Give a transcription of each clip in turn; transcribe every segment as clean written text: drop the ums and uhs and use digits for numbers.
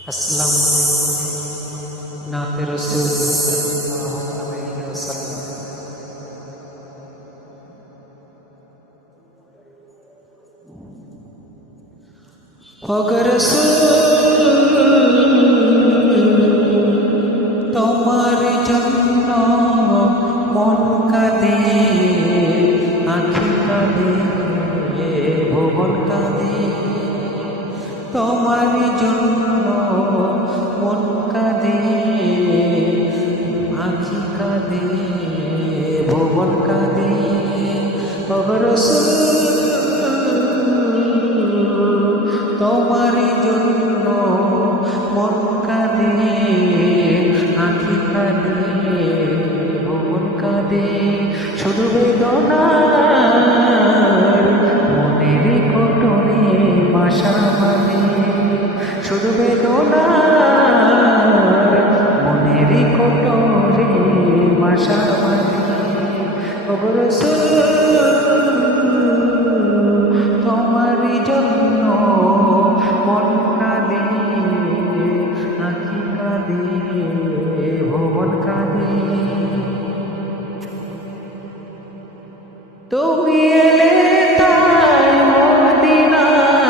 अस्सलामु अलैकुम नाते रसूल सल्लल्लाहु अलैहि वसल्लम। अगर তোমার জন্য মন কাঁদে, আঁখি কাঁদে, ভুবন কাঁদে। তোমার জন্য মন কাঁদে, আঁখি কাঁদে, ভুবন কাঁদে। অগর তোমার জন্য মন কাঁদে, আঁখি কাঁদে, ভুবন কাঁদে। শুধু বেদনার মনের কোটরে বাসা বাঁধে, শুধু বেদনার মনের কোটরে বাসা বাঁধে। ওগো রাসূল তোমার জন্য মন কাঁদে, আঁখি কাঁদে, ভুবন কাঁদে। তুমি এলে তাই মদিনায়,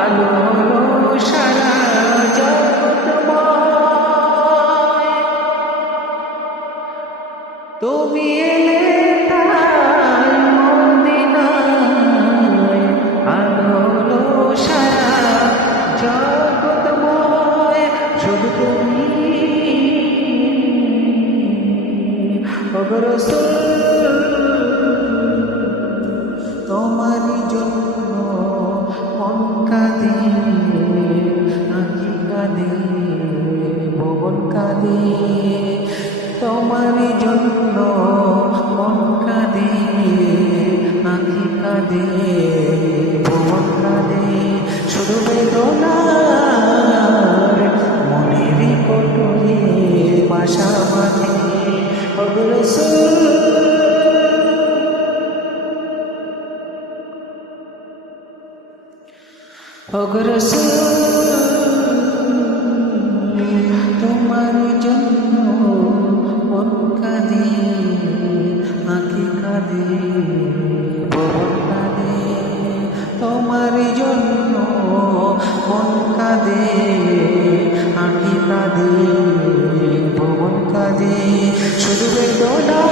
আলো হলো সারা জগৎময়। তুমি এলে তাই মদিনায়, আলো হলো সারা জগৎময়। শুধু তুমি ওগো রাসূল তোমার জন্য মন কাঁদে, আঁখি কাঁদে, ভুবন কাঁদে। তোমার জন্য মন কাঁদে, আঁখি কাঁদে, ভুবন কাঁদে। শুধু বেদনার মনের কোটরে বাসা বাঁধে। ওগো রাসূল ওগো রাসূল তোমার জন্য মন কাঁদে, আঁখি কাঁদে, ভুবন কাঁদে। তোমার জন্য মন কাঁদে, আঁখি কাঁদে, ভুবন কাঁদে। শুধু বেদনার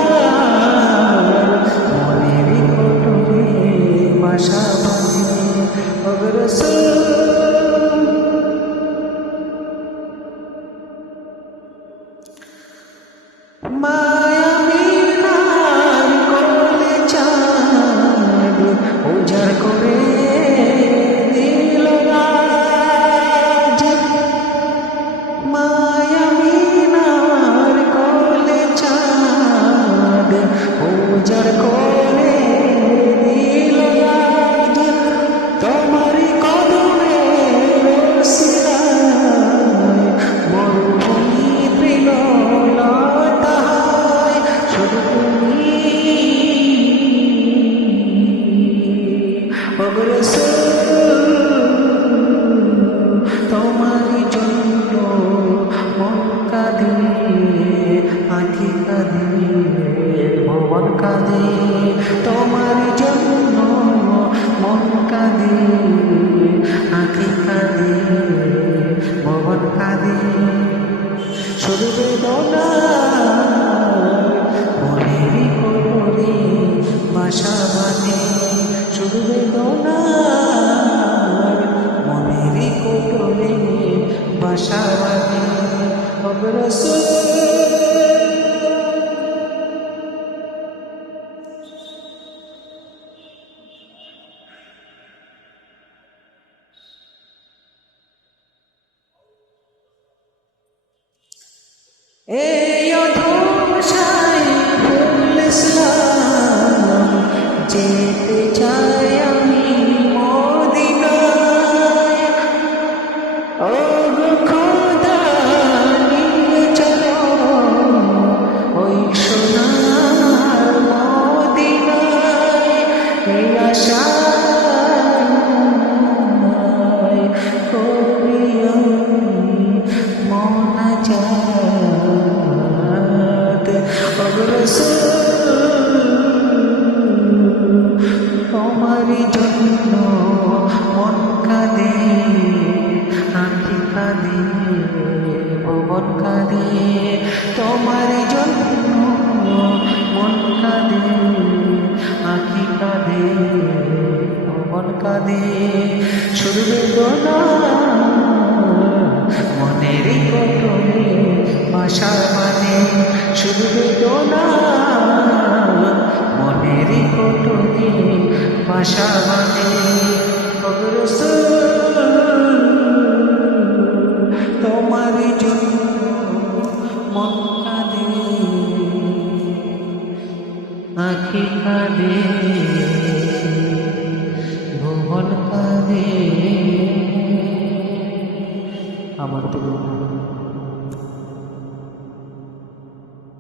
মনের কোটরে বাসা বাঁধে। ওগো রাসূল মায়ামিনার কোলে চাঁদ উজাড় করে দিল আজ। মায়ামিনার কোলে চাঁদ উজাড় করে দিল আজ। তোমার কদমে রসিলায় মরুভূমি তৃণলতা হয়। শুধু তুমি ওগো রাসূল তোমার জন্য মন কাঁদে, আঁখি কাঁদে, ভুবন কাঁদে। তোমার জন্য মন কাঁদে, আঁখি কাঁদে, ভুবন কাঁদে। শুধু বেদনার মনের কোটরে বাসা বাঁধে, শুধু বেদনার মনের কোটরে বাসা বাঁধে। ওগো রাসূল এই অধম সাইফুল ইসলাম যেতে চাই আমি মদিনায়। ওগো খোদা নিয়ে চলো ওই সোনার মদিনায়। এই আশায় করি জন্য মন কাঁদে, আঁখি কাঁদে, ভুবন কাঁদে, তোমার জন্য মন কাঁদে, আঁখি কাঁদে, ভুবন কাঁদে। শুধু বেদনা মনের কোটরে বাসা মানে, শুধু বেদনা মনের কোটরে বাসা মানে। তোমার জন্য মন কাঁদে, আঁখি কাঁদে, ভুবন কাঁদে। আমার তো